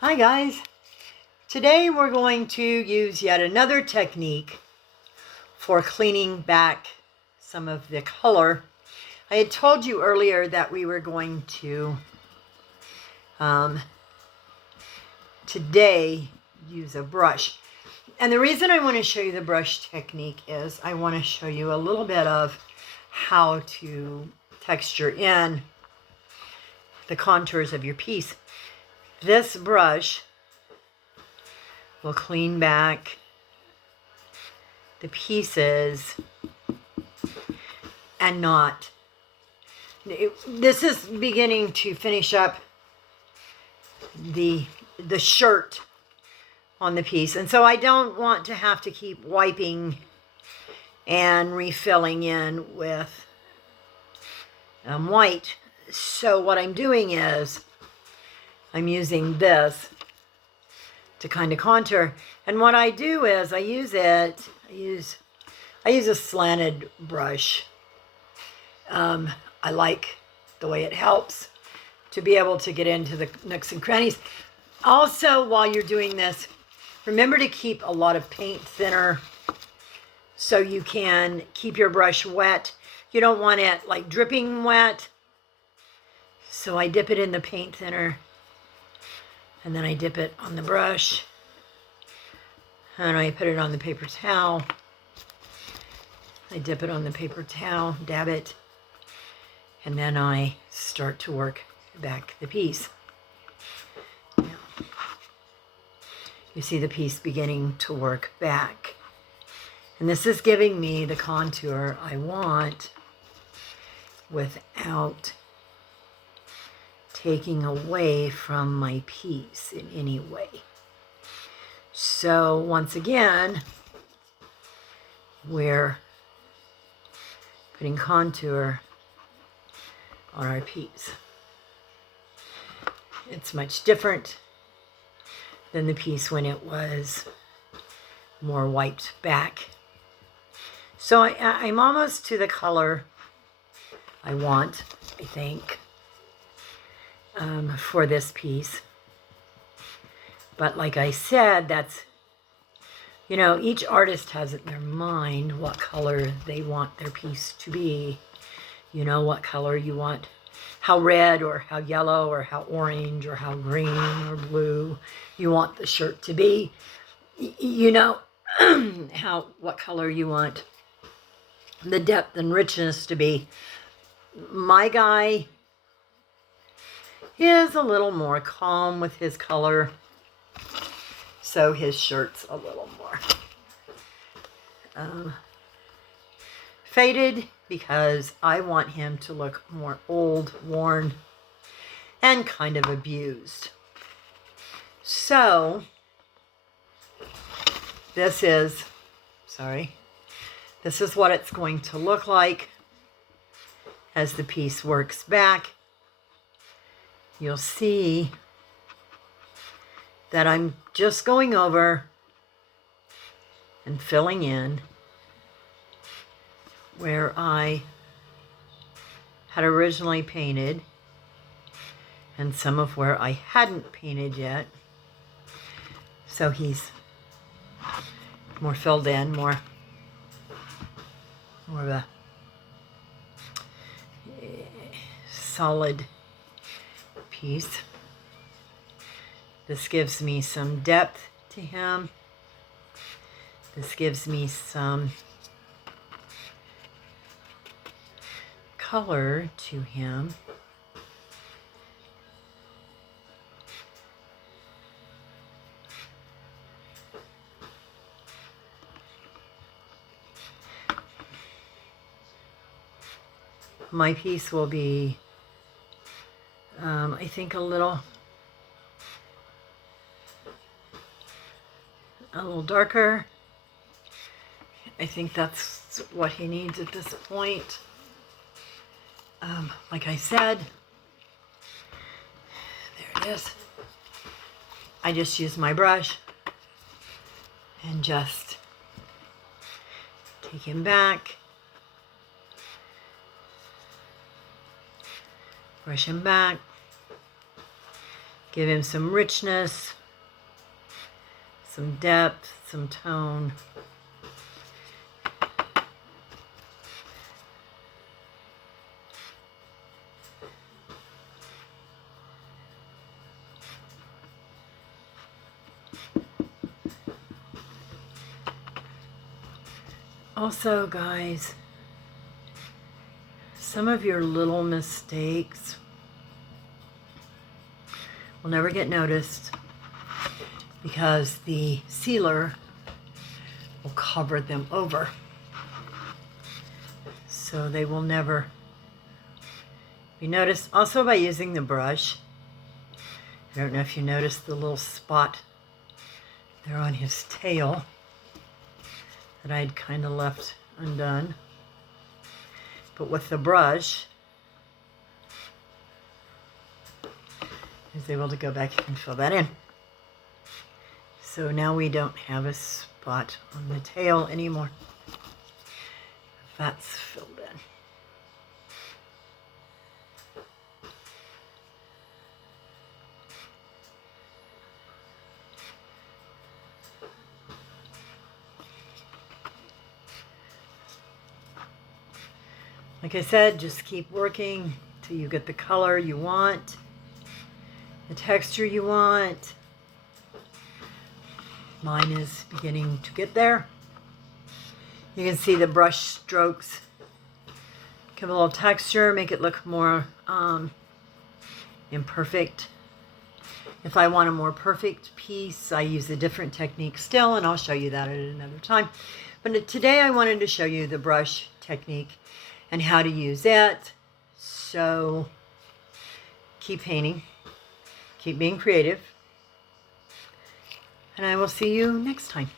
Hi guys, today we're going to use yet another technique for cleaning back some of the color. I had told you earlier that we were going to today use a brush. And the reason I want to show you the brush technique is I want to show you a little bit of how to texture in the contours of your piece. This brush will clean back the pieces and not. This is beginning to finish up the shirt on the piece, and so I don't want to have to keep wiping and refilling in with white. So what I'm doing is I'm using this to kind of contour, and what I do is I use a slanted brush. I like the way it helps to be able to get into the nooks and crannies. Also, while you're doing this, remember to keep a lot of paint thinner so you can keep your brush wet. You don't want it like dripping wet. So I dip it in the paint thinner and then I dip it on the brush and I put it on the paper towel. I dip it on the paper towel, dab it, and then I start to work back the piece. Now, you see the piece beginning to work back. And this is giving me the contour I want without taking away from my piece in any way. So once again, we're putting contour on our piece. It's much different than the piece when it was more wiped back. So I'm almost to the color I want, I think, for this piece. But like I said, that's, each artist has it in their mind what color they want their piece to be. You know what color you want, how red or how yellow or how orange or how green or blue you want the shirt to be. You know what color you want the depth and richness to be. My guy is a little more calm with his color, so his shirt's a little more faded because I want him to look more old, worn, and kind of abused. So this is what it's going to look like as the piece works back. You'll see that I'm just going over and filling in where I had originally painted and some of where I hadn't painted yet. So he's more filled in, more of a solid piece. This gives me some depth to him. This gives me some color to him. My piece will be, I think, a little darker. I think that's what he needs at this point. Like I said, there it is. I just use my brush and just take him back, brush him back, Give him some richness, some depth, some tone. Also, guys, some of your little mistakes will never get noticed because the sealer will cover them over. So they will never be noticed. Also, by using the brush, I don't know if you noticed the little spot there on his tail that I'd kind of left undone. But with the brush, I was able to go back and fill that in. So now we don't have a spot on the tail anymore. That's filled in. Like I said, just keep working till you get the color you want, the texture you want. Mine is beginning to get there. You can see the brush strokes give a little texture, make it look more imperfect. If I want a more perfect piece, I use a different technique still, and I'll show you that at another time. But today I wanted to show you the brush technique and how to use it. So keep painting, keep being creative, and I will see you next time.